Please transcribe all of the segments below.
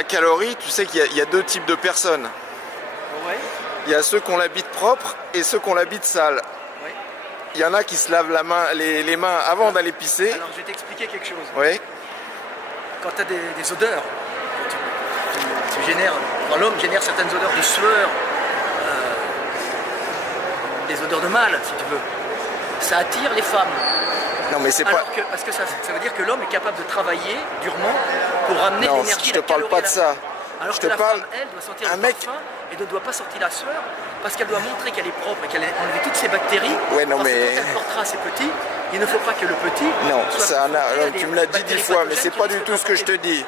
la calorie, tu sais qu'il y a deux types de personnes. Ouais. Il y a ceux qui ont la bite propre et ceux qui ont la bite sale. Ouais. Il y en a qui se lavent les mains avant d'aller pisser. Alors je vais t'expliquer quelque chose. Oui. Quand tu as des odeurs, tu génères, quand l'homme génère certaines odeurs de sueur, des odeurs de mâle, si tu veux, ça attire les femmes. Non mais c'est pas... Parce que ça veut dire que l'homme est capable de travailler durement pour ramener l'énergie. Non, je te parle pas de ça. Alors je que te la parle... femme, elle, doit sentir un le mec... parfum et ne doit pas sortir la sueur parce qu'elle doit montrer qu'elle est propre et qu'elle a enlevé toutes ses bactéries. Ouais, non, parce mais... que quand elle portera ses petits, il ne faut pas que le petit... Non, soit ça, confronté tu à me l'as des dit 10 bactéries fois, mais c'est pathogènes pas du tout ce que je te dis.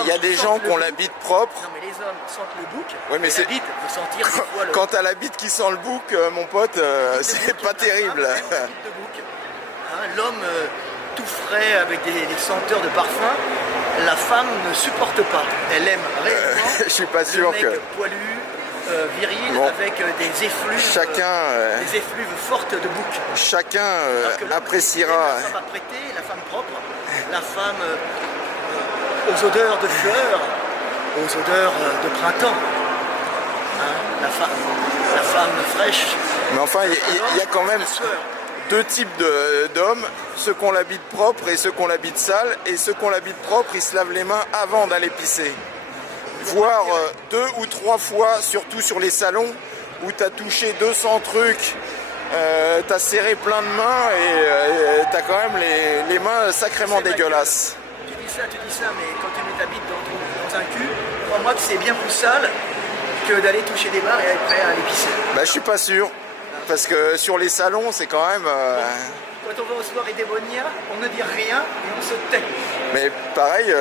Il y a des gens sentent qui ont le la bouc. bite propre. Non, mais les hommes sentent le bouc. Ouais, mais et c'est... la bite peut sentir des fois le... Quand t'as la bite qui sent le bouc, mon pote, c'est pas terrible. L'homme tout frais avec des senteurs de parfum, la femme ne supporte pas. Elle aime réellement je suis pas sûr le mec que... poilu, viril, bon. avec des effluves, des effluves fortes de bouc. Chacun appréciera. La femme apprêtée, la femme propre, la femme aux odeurs de fleurs, aux odeurs de printemps. Hein, la femme fraîche. Mais enfin, il y a quand même deux types d'hommes, ceux qui ont la bite propre et ceux qui ont la bite sale. Et ceux qui ont la bite propre, ils se lavent les mains avant d'aller pisser. Voire 2 ou 3 fois, surtout sur les salons, où tu as touché 200 trucs, tu as serré plein de mains et tu as quand même les mains sacrément dégueulasses. Tu dis ça, mais quand tu mets ta bite dans un cul, crois-moi que c'est bien plus sale que d'aller toucher des barres et après aller pisser. Bah, je suis pas sûr, parce que sur les salons, c'est quand même... Quand on va aux soirées démoniaques, on ne dit rien et on se tait. Mais pareil,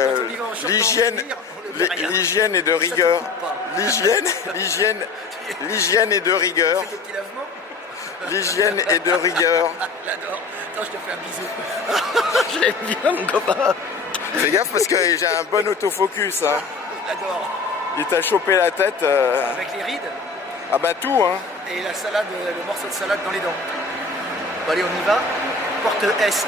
l'hygiène l'hygiène est de rigueur. L'hygiène est de rigueur. Tu fais tes petits lavements. L'hygiène est de rigueur. J'adore. Attends, je te fais un bisou. Je l'aime bien, mon copain. Fais gaffe parce que j'ai un bon autofocus. Hein. J'adore. Il t'a chopé la tête. Avec les rides. Ah bah tout, hein. Et la salade, le morceau de salade dans les dents. Bon, allez, on y va. Porte Est.